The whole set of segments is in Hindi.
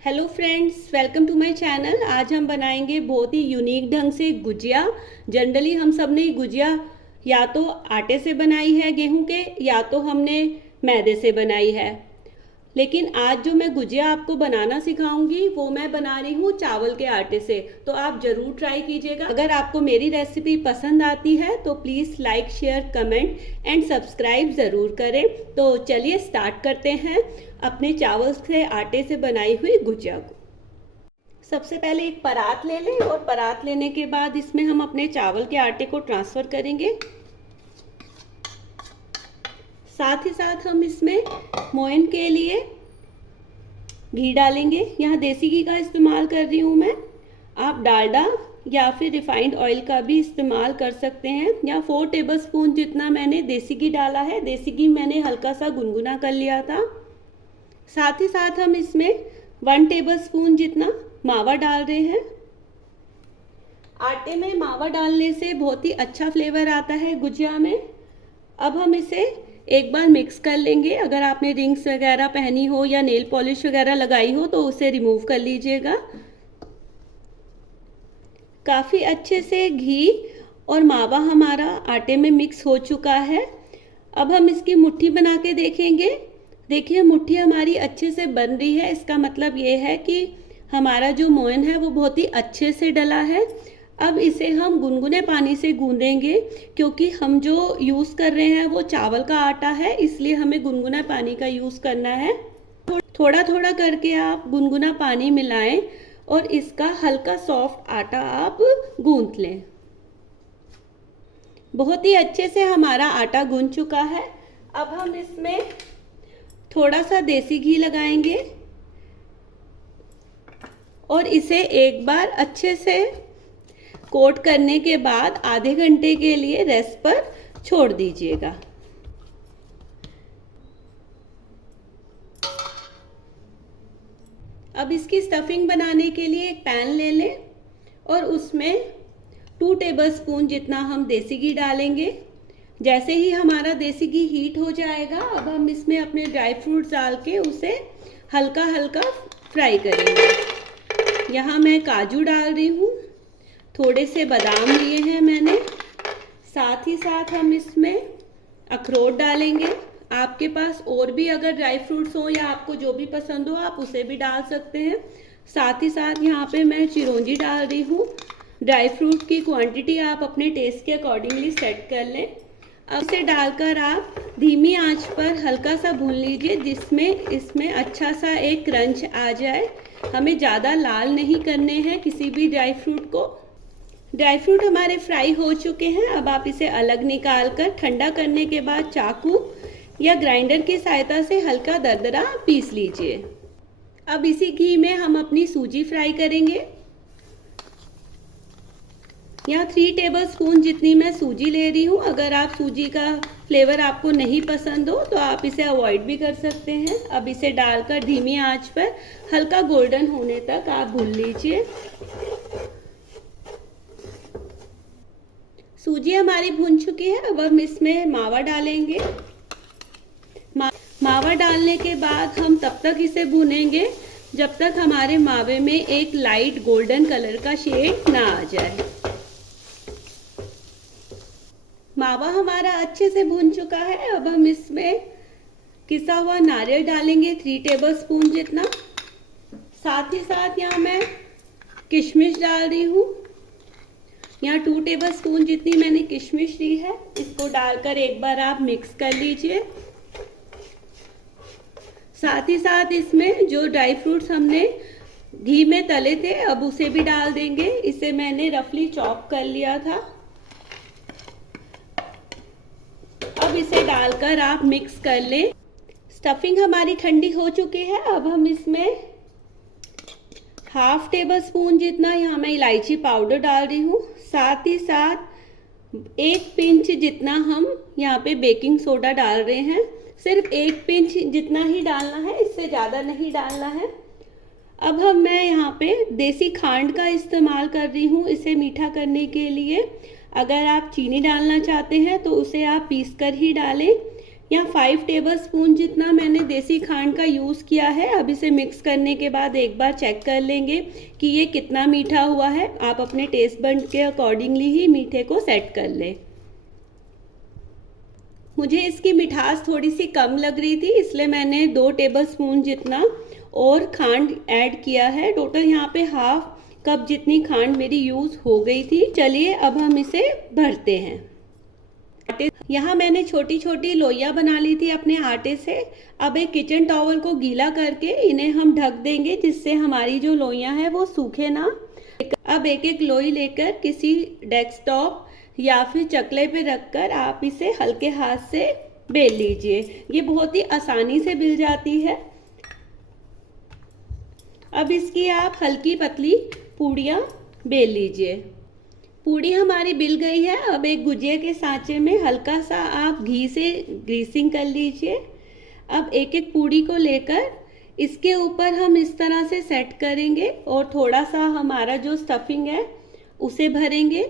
Hello friends, welcome to my channel. आज हम बनाएंगे बहुत ही यूनिक ढंग से गुजिया। जनरली हम सब ने गुजिया या तो आटे से बनाई है गेहूं के, या तो हमने मैदे से बनाई है। लेकिन आज जो मैं गुजिया आपको बनाना सिखाऊंगी वो मैं बना रही हूँ चावल के आटे से। तो आप ज़रूर ट्राई कीजिएगा। अगर आपको मेरी रेसिपी पसंद आती है तो please like, share, comment and subscribe ज़रूर करें। तो चलिए स्टार्ट करते हैं अपने चावल से आटे से बनाई हुई गुजिया को। सबसे पहले एक परात ले लें और परात लेने के बाद इसमें हम अपने चावल के आटे को ट्रांसफ़र करेंगे। साथ ही साथ हम इसमें मोयन के लिए घी डालेंगे। यहाँ देसी घी का इस्तेमाल कर रही हूँ मैं। आप डालडा या फिर रिफाइंड ऑयल का भी इस्तेमाल कर सकते हैं। यहाँ 4 टेबलस्पून जितना मैंने देसी घी डाला है। देसी घी मैंने हल्का सा गुनगुना कर लिया था। साथ ही साथ हम इसमें 1 टेबलस्पून जितना मावा डाल रहे हैं। आटे में मावा डालने से बहुत ही अच्छा फ्लेवर आता है गुजिया में। अब हम इसे एक बार मिक्स कर लेंगे। अगर आपने रिंग्स वगैरह पहनी हो या नेल पॉलिश वगैरह लगाई हो तो उसे रिमूव कर लीजिएगा। काफ़ी अच्छे से घी और मावा हमारा आटे में मिक्स हो चुका है। अब हम इसकी मुट्ठी बना के देखेंगे। देखिए, मुट्ठी हमारी अच्छे से बन रही है। इसका मतलब ये है कि हमारा जो मोयन है वो बहुत ही अच्छे से डला है। अब इसे हम गुनगुने पानी से गूंदेंगे, क्योंकि हम जो यूज़ कर रहे हैं वो चावल का आटा है, इसलिए हमें गुनगुना पानी का यूज़ करना है। थोड़ा थोड़ा करके आप गुनगुना पानी मिलाएं और इसका हल्का सॉफ्ट आटा आप गूंथ लें। बहुत ही अच्छे से हमारा आटा गूंथ चुका है। अब हम इसमें थोड़ा सा देसी घी लगाएंगे और इसे एक बार अच्छे से कोट करने के बाद आधे घंटे के लिए रेस्ट पर छोड़ दीजिएगा। अब इसकी स्टफिंग बनाने के लिए एक पैन ले लें और उसमें 2 टेबलस्पून जितना हम देसी घी डालेंगे। जैसे ही हमारा देसी घी हीट हो जाएगा, अब हम इसमें अपने ड्राई फ्रूट्स डाल के उसे हल्का हल्का फ्राई करेंगे। यहाँ मैं काजू डाल रही हूँ, थोड़े से बादाम लिए हैं मैंने। साथ ही साथ हम इसमें अखरोट डालेंगे। आपके पास और भी अगर ड्राई फ्रूट्स हो या आपको जो भी पसंद हो आप उसे भी डाल सकते हैं। साथ ही साथ यहाँ पे मैं चिरौंजी डाल रही हूँ। ड्राई फ्रूट की क्वांटिटी आप अपने टेस्ट के अकॉर्डिंगली सेट कर लें। अब इसे डालकर आप धीमी आंच पर हल्का सा भून लीजिए, जिसमें इसमें अच्छा सा एक क्रंच आ जाए। हमें ज़्यादा लाल नहीं करने हैं किसी भी ड्राई फ्रूट को। ड्राई फ्रूट हमारे फ्राई हो चुके हैं। अब आप इसे अलग निकाल कर ठंडा करने के बाद चाकू या ग्राइंडर की सहायता से हल्का दरदरा पीस लीजिए। अब इसी घी में हम अपनी सूजी फ्राई करेंगे। यहाँ 3 टेबलस्पून जितनी मैं सूजी ले रही हूँ। अगर आप सूजी का फ्लेवर आपको नहीं पसंद हो तो आप इसे अवॉइड भी कर सकते हैं। अब इसे डालकर धीमी आंच पर हल्का गोल्डन होने तक आप भून लीजिए। सूजी हमारी भून चुकी है। अब हम इसमें मावा डालेंगे। मावा डालने के बाद हम तब तक इसे भूनेंगे जब तक हमारे मावे में एक लाइट गोल्डन कलर का शेड ना आ जाए। मावा हमारा अच्छे से भून चुका है। अब हम इसमें किसा हुआ नारियल डालेंगे 3 टेबलस्पून जितना। साथ ही साथ यहाँ मैं किशमिश डाल रही हूँ। यहाँ 2 टेबलस्पून जितनी मैंने किशमिश ली है। इसको डालकर एक बार आप मिक्स कर लीजिए। साथ ही साथ इसमें जो ड्राई फ्रूट्स हमने घी में तले थे अब उसे भी डाल देंगे। इसे मैंने रफली चॉप कर लिया था। अब इसे डालकर आप मिक्स कर लें। स्टफिंग हमारी ठंडी हो चुकी है। अब हम इसमें 1/2 टेबलस्पून जितना यहाँ मैं इलायची पाउडर डाल रही हूँ। साथ ही साथ 1 पिंच जितना हम यहाँ पे बेकिंग सोडा डाल रहे हैं। सिर्फ 1 पिंच जितना ही डालना है, इससे ज़्यादा नहीं डालना है। अब मैं यहाँ पे देसी खांड का इस्तेमाल कर रही हूँ इसे मीठा करने के लिए। अगर आप चीनी डालना चाहते हैं तो उसे आप पीस कर ही डालें। यहाँ 5 टेबलस्पून जितना मैंने देसी खांड का यूज़ किया है। अब इसे मिक्स करने के बाद एक बार चेक कर लेंगे कि ये कितना मीठा हुआ है। आप अपने टेस्ट बड के अकॉर्डिंगली ही मीठे को सेट कर लें। मुझे इसकी मिठास थोड़ी सी कम लग रही थी, इसलिए मैंने 2 टेबलस्पून जितना और खांड ऐड किया है। टोटल यहाँ पे हाफ कप जितनी खांड मेरी यूज़ हो गई थी। चलिए अब हम इसे भरते हैं। यहाँ मैंने छोटी छोटी लोइयाँ बना ली थी अपने आटे से। अब एक किचन टॉवल को गीला करके इन्हें हम ढक देंगे, जिससे हमारी जो लोइयाँ हैं वो सूखे ना। अब एक एक लोई लेकर किसी डेस्कटॉप या फिर चकले पे रखकर आप इसे हल्के हाथ से बेल लीजिए। ये बहुत ही आसानी से बिल जाती है। अब इसकी आप हल्की पतली पूड़ियाँ बेल लीजिए। पूड़ी हमारी बिल गई है। अब एक गुजिया के सांचे में हल्का सा आप घी से ग्रीसिंग कर लीजिए। अब एक एक पूड़ी को लेकर इसके ऊपर हम इस तरह से सेट करेंगे और थोड़ा सा हमारा जो स्टफिंग है उसे भरेंगे।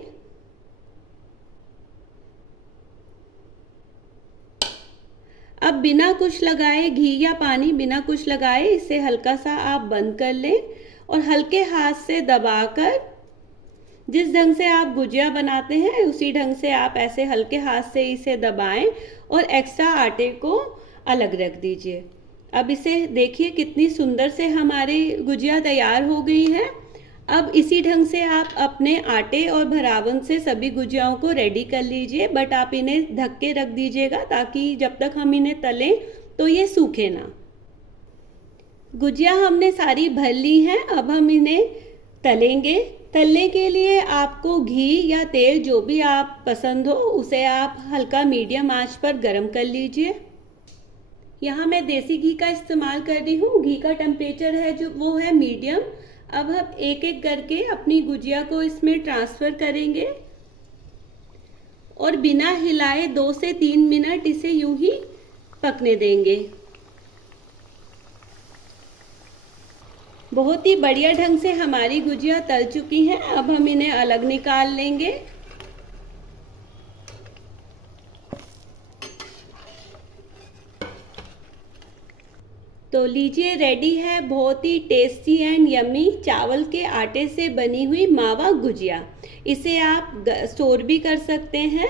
अब बिना कुछ लगाए, घी या पानी बिना कुछ लगाए, इसे हल्का सा आप बंद कर लें और हल्के हाथ से दबाकर, जिस ढंग से आप गुजिया बनाते हैं उसी ढंग से आप ऐसे हल्के हाथ से इसे दबाएं और एक्स्ट्रा आटे को अलग रख दीजिए। अब इसे देखिए कितनी सुंदर से हमारी गुजिया तैयार हो गई है। अब इसी ढंग से आप अपने आटे और भरावन से सभी गुजियाओं को रेडी कर लीजिए, बट आप इन्हें ढक के रख दीजिएगा ताकि जब तक हम इन्हें तलें तो ये सूखे ना। गुजिया हमने सारी भर ली हैं। अब हम इन्हें तलेंगे। तलने के लिए आपको घी या तेल जो भी आप पसंद हो उसे आप हल्का मीडियम आंच पर गरम कर लीजिए। यहाँ मैं देसी घी का इस्तेमाल कर रही हूँ। घी का टेम्परेचर है जो वो है मीडियम। अब हम एक एक करके अपनी गुजिया को इसमें ट्रांसफ़र करेंगे और बिना हिलाए 2 से 3 मिनट इसे यूं ही पकने देंगे। बहुत ही बढ़िया ढंग से हमारी गुजिया तल चुकी हैं। अब हम इन्हें अलग निकाल लेंगे। तो लीजिए, रेडी है बहुत ही टेस्टी एंड यम्मी चावल के आटे से बनी हुई मावा गुजिया। इसे आप स्टोर भी कर सकते हैं